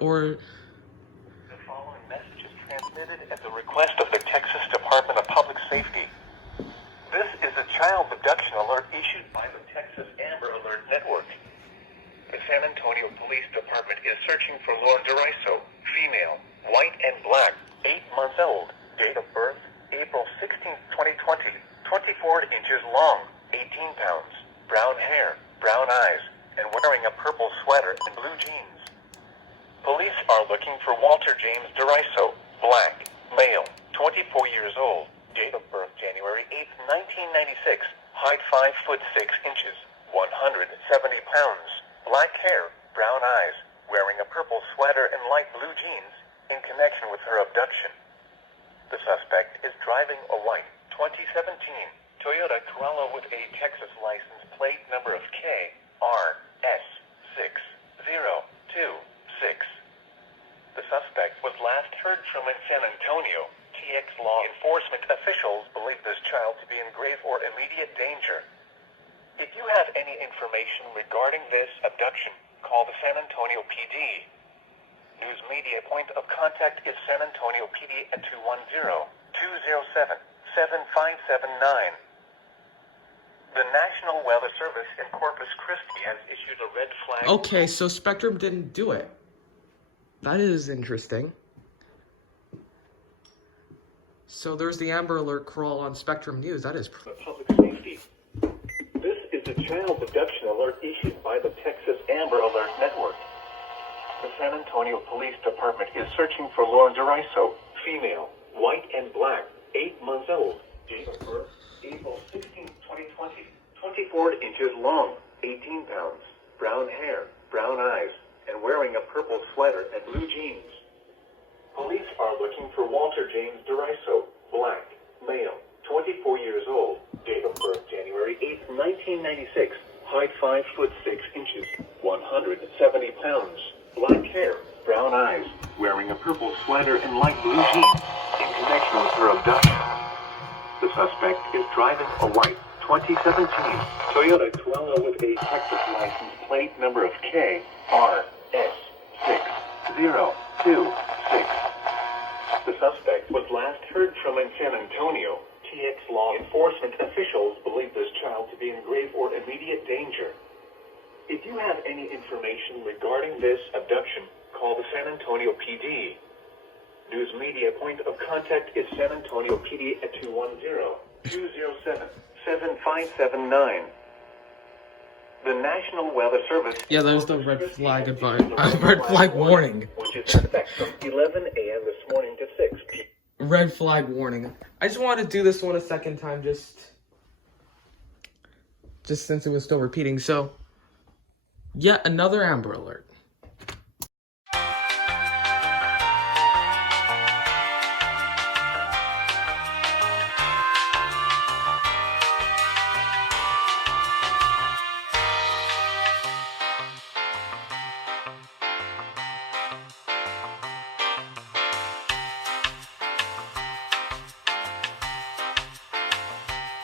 or... The following message is transmitted at the request of the Texas Department of Public Safety. This is a child abduction alert issued by the Texas Amber Alert Network. The San Antonio Police Department is searching for Lauren DURISO, female, white and black, 8 months old, date of birth, April 16, 2020, 24 inches long, 18 pounds, brown hair, brown eyes, and wearing a purple sweater and blue jeans. Police are looking for Walter James DURISO, black, male, 24 years old, date of birth January 8, 1996, height 5 foot 6 inches, 170 pounds, black hair, brown eyes, wearing a purple sweater and light blue jeans, in connection with her abduction. The suspect is driving a white 2017 Toyota Corolla with a Texas license plate number of KRS6026. The suspect was last heard from in San Antonio. TX law enforcement officials believe this child to be in grave or immediate danger. If you have any information regarding this abduction, call the San Antonio PD. News media point of contact is San Antonio PD at 210-207-7579. The National Weather Service in Corpus Christi has issued a red flag. Okay, so Spectrum didn't do it. That is interesting. So there's the Amber Alert crawl on Spectrum News. That is... Public safety. This is a child abduction alert issued by the Texas Amber Alert Network. The San Antonio Police Department is searching for Lauren DURISO, female, white and black, 8 months old, date of birth, April 16, 2020, 24 inches long, 18 pounds, brown hair, brown eyes, and wearing a purple sweater and blue jeans. Police are looking for Walter James DURISO, black, male, 24 years old, date of birth January 8, 1996, height 5 foot 6 inches, 170 pounds, black hair, brown eyes, wearing a purple sweater and light blue jeans, in connection with her abduction. The suspect is driving a white 2017 Toyota Corolla with a Texas license plate number of KRS6026. The suspect was last heard from in San Antonio. TX law enforcement officials believe this child to be in grave or immediate danger. If you have any information regarding this abduction, call the San Antonio PD. News media point of contact is San Antonio PD at 210-207-7579. The National Weather Service... Yeah, there's the red flag red flag warning. Which is in effect from 11 a.m. this morning to 6 p.m. Red flag warning. I just wanted to do this one a second time, just since it was still repeating. So, yet another Amber Alert.